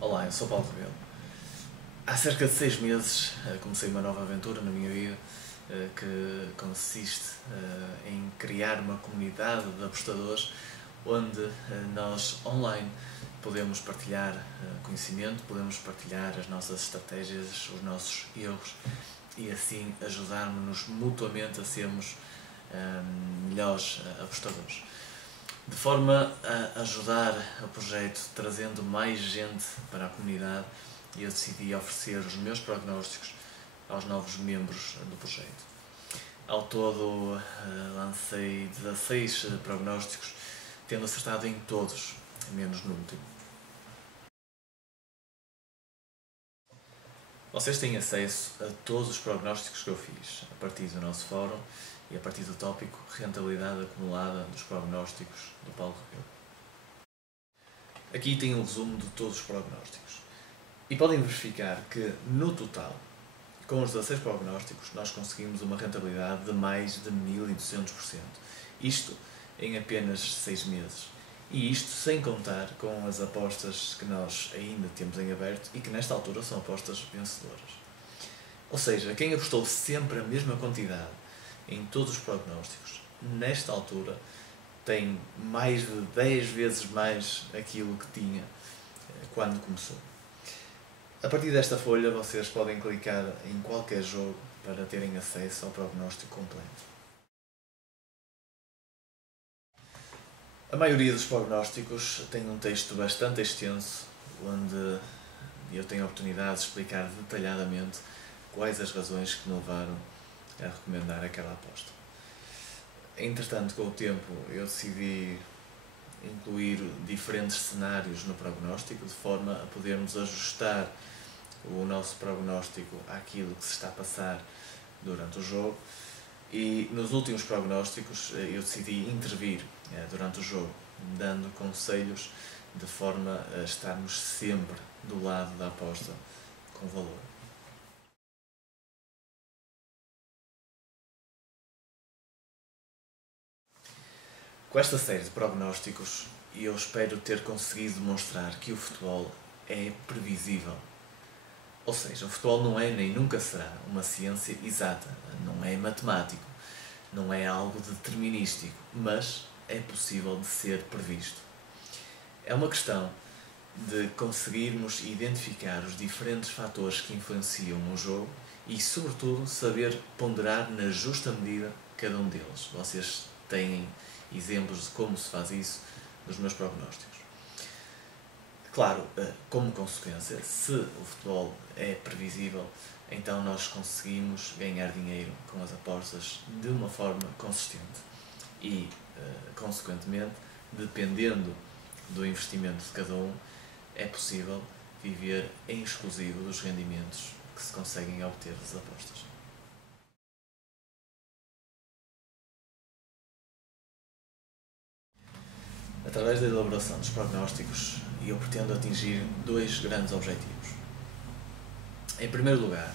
Olá, eu sou Paulo Rebelo. Há cerca de 6 meses comecei uma nova aventura na minha vida que consiste em criar uma comunidade de apostadores onde nós online podemos partilhar conhecimento, podemos partilhar as nossas estratégias, os nossos erros e assim ajudarmos-nos mutuamente a sermos melhores apostadores. De forma a ajudar o projeto, trazendo mais gente para a comunidade, eu decidi oferecer os meus prognósticos aos novos membros do projeto. Ao todo, lancei 16 prognósticos, tendo acertado em todos, menos no último. Vocês têm acesso a todos os prognósticos que eu fiz, a partir do nosso fórum e a partir do tópico Rentabilidade acumulada dos prognósticos do Paulo Rebelo. Aqui tem um resumo de todos os prognósticos. E podem verificar que, no total, com os 16 prognósticos, nós conseguimos uma rentabilidade de mais de 1200%. Isto em apenas 6 meses. E isto sem contar com as apostas que nós ainda temos em aberto e que nesta altura são apostas vencedoras. Ou seja, quem apostou sempre a mesma quantidade em todos os prognósticos, nesta altura, tem mais de 10 vezes mais aquilo que tinha quando começou. A partir desta folha, vocês podem clicar em qualquer jogo para terem acesso ao prognóstico completo. A maioria dos prognósticos tem um texto bastante extenso, onde eu tenho a oportunidade de explicar detalhadamente quais as razões que me levaram a recomendar aquela aposta. Entretanto, com o tempo, eu decidi incluir diferentes cenários no prognóstico, de forma a podermos ajustar o nosso prognóstico àquilo que se está a passar durante o jogo. E nos últimos prognósticos eu decidi intervir durante o jogo, dando conselhos de forma a estarmos sempre do lado da aposta com valor. Com esta série de prognósticos, eu espero ter conseguido demonstrar que o futebol é previsível. Ou seja, o futebol não é nem nunca será uma ciência exata, não é matemático, não é algo determinístico, mas é possível de ser previsto. É uma questão de conseguirmos identificar os diferentes fatores que influenciam o jogo e, sobretudo, saber ponderar na justa medida cada um deles. Vocês têm exemplos de como se faz isso nos meus prognósticos. Claro, como consequência, se o futebol é previsível, então nós conseguimos ganhar dinheiro com as apostas de uma forma consistente e, consequentemente, dependendo do investimento de cada um, é possível viver em exclusivo dos rendimentos que se conseguem obter das apostas. Através da elaboração dos prognósticos, eu pretendo atingir dois grandes objetivos. Em primeiro lugar,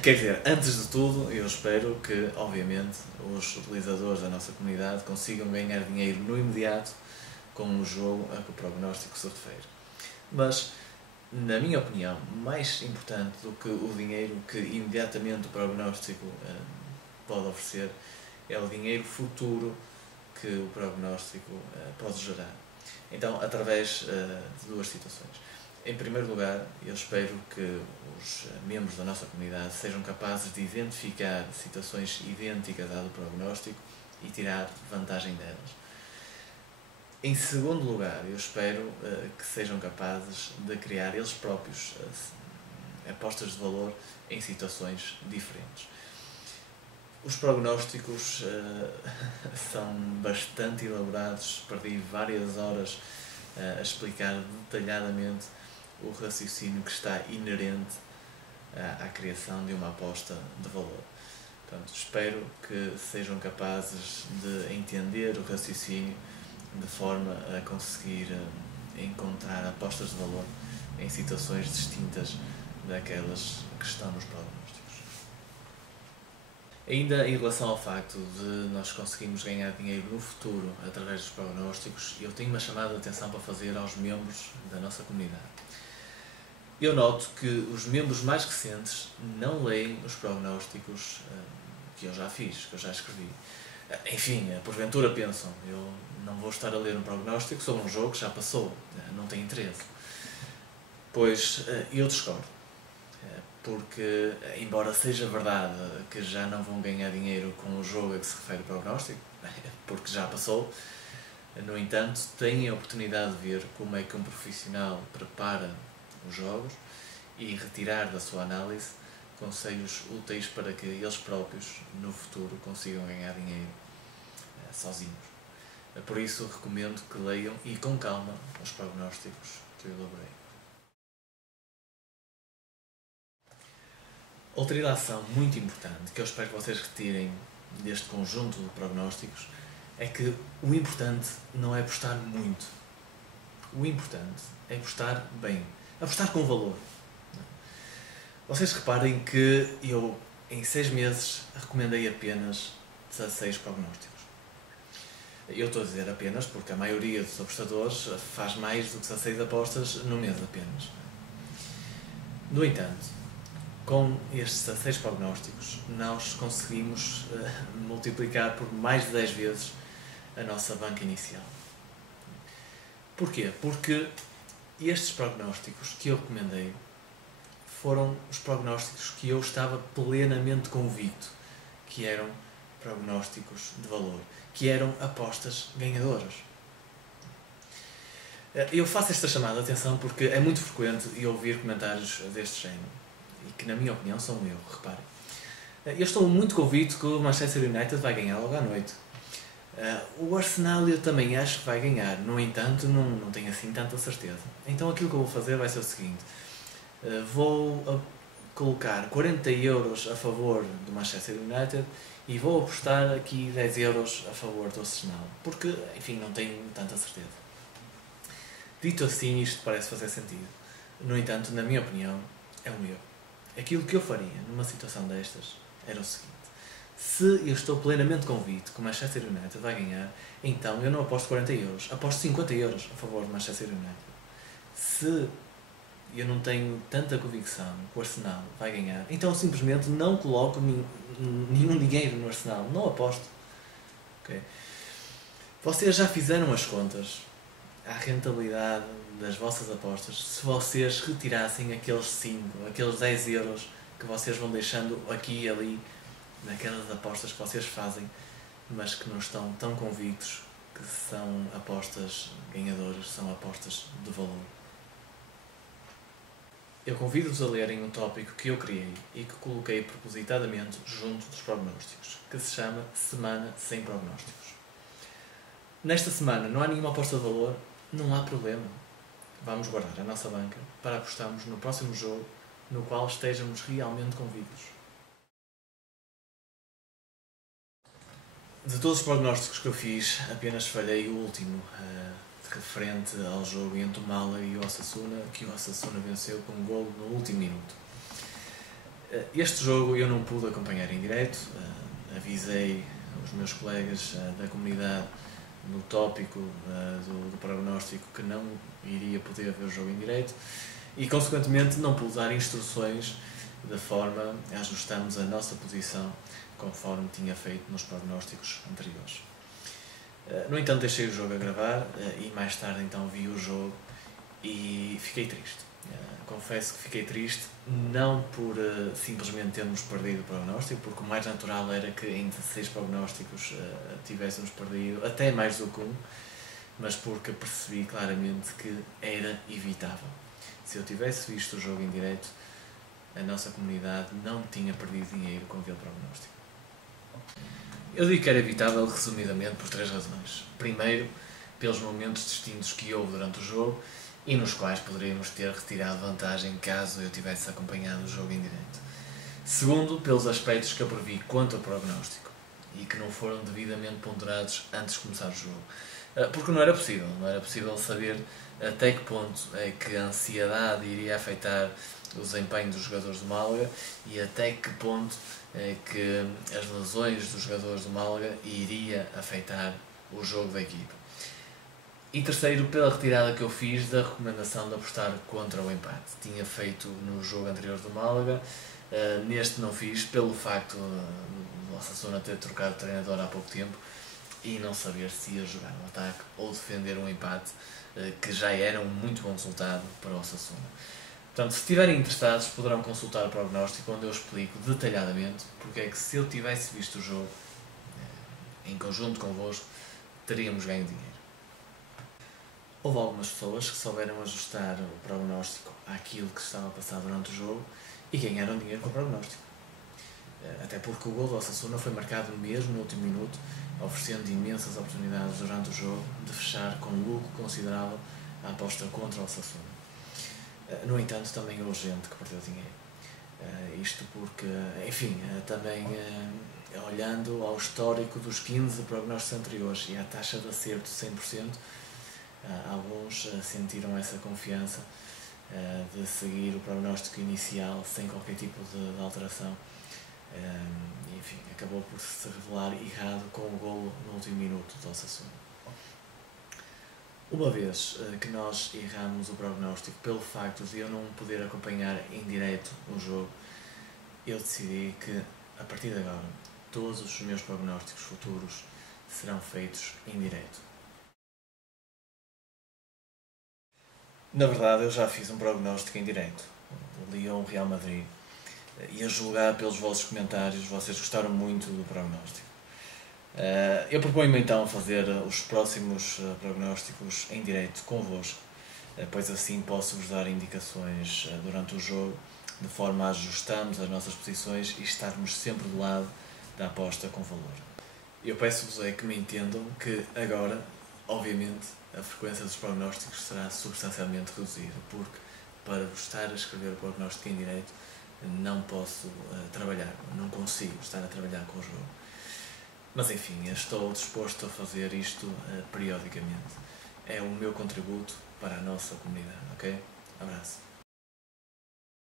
quer dizer, antes de tudo, eu espero que, obviamente, os utilizadores da nossa comunidade consigam ganhar dinheiro no imediato com o jogo a que o prognóstico se refere. Mas, na minha opinião, mais importante do que o dinheiro que imediatamente o prognóstico pode oferecer é o dinheiro futuro que o prognóstico pode gerar. Então, através de duas situações. Em primeiro lugar, eu espero que os membros da nossa comunidade sejam capazes de identificar situações idênticas à do prognóstico e tirar vantagem delas. Em segundo lugar, eu espero que sejam capazes de criar eles próprios apostas de valor em situações diferentes. Os prognósticos são bastante elaborados, perdi várias horas a explicar detalhadamente o raciocínio que está inerente à criação de uma aposta de valor. Portanto, espero que sejam capazes de entender o raciocínio de forma a conseguir encontrar apostas de valor em situações distintas daquelas que estão nos prognósticos. Ainda em relação ao facto de nós conseguirmos ganhar dinheiro no futuro através dos prognósticos, eu tenho uma chamada de atenção para fazer aos membros da nossa comunidade. eu noto que os membros mais recentes não leem os prognósticos que eu já fiz, que eu já escrevi. Enfim, porventura pensam, eu não vou estar a ler um prognóstico sobre um jogo que já passou, não tem interesse. Pois eu discordo, porque, embora seja verdade que já não vão ganhar dinheiro com o jogo a que se refere o prognóstico, porque já passou, no entanto, têm a oportunidade de ver como é que um profissional prepara os jogos e retirar da sua análise conselhos úteis para que eles próprios, no futuro, consigam ganhar dinheiro sozinhos. Por isso, recomendo que leiam e com calma os prognósticos que eu elaborei. Outra ilação muito importante que eu espero que vocês retirem deste conjunto de prognósticos é que o importante não é apostar muito. O importante é apostar bem, apostar com valor. Vocês reparem que eu, em 6 meses, recomendei apenas 16 prognósticos. Eu estou a dizer apenas porque a maioria dos apostadores faz mais do que 16 apostas no mês apenas. No entanto, com estes 16 prognósticos, nós conseguimos multiplicar por mais de 10 vezes a nossa banca inicial. Porquê? Porque estes prognósticos que eu recomendei foram os prognósticos que eu estava plenamente convicto que eram prognósticos de valor, que eram apostas ganhadoras. Eu faço esta chamada de atenção porque é muito frequente eu ouvir comentários deste género e que, na minha opinião, são um erro, reparem. Eu estou muito convicto que o Manchester United vai ganhar logo à noite. O Arsenal eu também acho que vai ganhar, no entanto não tenho assim tanta certeza. Então aquilo que eu vou fazer vai ser o seguinte: vou colocar 40 euros a favor do Manchester United e vou apostar aqui 10 euros a favor do Arsenal, porque, enfim, não tenho tanta certeza. Dito assim, isto parece fazer sentido. No entanto, na minha opinião, é um erro. Aquilo que eu faria numa situação destas era o seguinte: se eu estou plenamente convicto que o Manchester United vai ganhar, então eu não aposto 40 euros, aposto 50 euros a favor do Manchester United. Se eu não tenho tanta convicção que o Arsenal vai ganhar, então simplesmente não coloco nenhum dinheiro no Arsenal, não aposto. Okay? Vocês já fizeram as contas à rentabilidade das vossas apostas se vocês retirassem aqueles 5, aqueles 10 euros que vocês vão deixando aqui e ali naquelas apostas que vocês fazem, mas que não estão tão convictos que são apostas ganhadoras, são apostas de valor. Eu convido-vos a lerem um tópico que eu criei e que coloquei propositadamente junto dos prognósticos, que se chama Semana Sem Prognósticos. Nesta semana não há nenhuma aposta de valor, não há problema. Vamos guardar a nossa banca para apostarmos no próximo jogo no qual estejamos realmente convictos. De todos os prognósticos que eu fiz, apenas falhei o último, referente ao jogo entre o Málaga e o Osasuna, que o Osasuna venceu com um golo no último minuto. Este jogo eu não pude acompanhar em direto, avisei os meus colegas da comunidade no tópico do prognóstico que não iria poder ver o jogo em direto e, consequentemente, não pude dar instruções da forma a ajustarmos a nossa posição conforme tinha feito nos prognósticos anteriores. No entanto, deixei o jogo a gravar e mais tarde então vi o jogo e fiquei triste. Confesso que fiquei triste, não por simplesmente termos perdido o prognóstico, porque o mais natural era que em 16 prognósticos tivéssemos perdido até mais do que um, mas porque percebi claramente que era evitável. Se eu tivesse visto o jogo em direto, a nossa comunidade não tinha perdido dinheiro com aquele prognóstico. Eu digo que era evitável, resumidamente, por 3 razões. Primeiro, pelos momentos distintos que houve durante o jogo e nos quais poderíamos ter retirado vantagem caso eu tivesse acompanhado o jogo em direto. Segundo, pelos aspectos que eu previ quanto ao prognóstico e que não foram devidamente ponderados antes de começar o jogo. Porque não era possível saber até que ponto é que a ansiedade iria afetar o desempenho dos jogadores do Málaga e até que ponto é que as lesões dos jogadores do Málaga iria afetar o jogo da equipa. E terceiro, pela retirada que eu fiz da recomendação de apostar contra o empate. Tinha feito no jogo anterior do Málaga, neste não fiz, pelo facto do Osasuna ter trocado de treinador há pouco tempo e não saber se ia jogar no ataque ou defender um empate, que já era um muito bom resultado para o Osasuna. Portanto, se estiverem interessados, poderão consultar o prognóstico, onde eu explico detalhadamente porque é que, se eu tivesse visto o jogo em conjunto convosco, teríamos ganho dinheiro. Houve algumas pessoas que souberam ajustar o prognóstico àquilo que se estava a passar durante o jogo e ganharam dinheiro com o prognóstico. Até porque o gol do Osasuna foi marcado mesmo no último minuto, oferecendo imensas oportunidades durante o jogo de fechar com um lucro considerável a aposta contra o Osasuna. No entanto, também houve gente que perdeu dinheiro. Isto porque, enfim, também olhando ao histórico dos 15 prognósticos anteriores e à taxa de acerto de 100%, alguns sentiram essa confiança de seguir o prognóstico inicial sem qualquer tipo de alteração. Enfim, acabou por se revelar errado com o golo no último minuto do Osasuna. Uma vez que nós erramos o prognóstico pelo facto de eu não poder acompanhar em direto o jogo, eu decidi que, a partir de agora, todos os meus prognósticos futuros serão feitos em direto. Na verdade, eu já fiz um prognóstico em direto, o Lyon-Real Madrid, e a julgar pelos vossos comentários, vocês gostaram muito do prognóstico. Eu proponho-me então fazer os próximos prognósticos em direto convosco, pois assim posso-vos dar indicações durante o jogo, de forma a ajustarmos as nossas posições e estarmos sempre do lado da aposta com valor. Eu peço-vos que me entendam que agora, obviamente, a frequência dos prognósticos será substancialmente reduzida, porque para vos estar a escrever o prognóstico em direto não posso trabalhar, não consigo estar a trabalhar com o jogo. Mas enfim, estou disposto a fazer isto periodicamente. É o meu contributo para a nossa comunidade, ok? Abraço.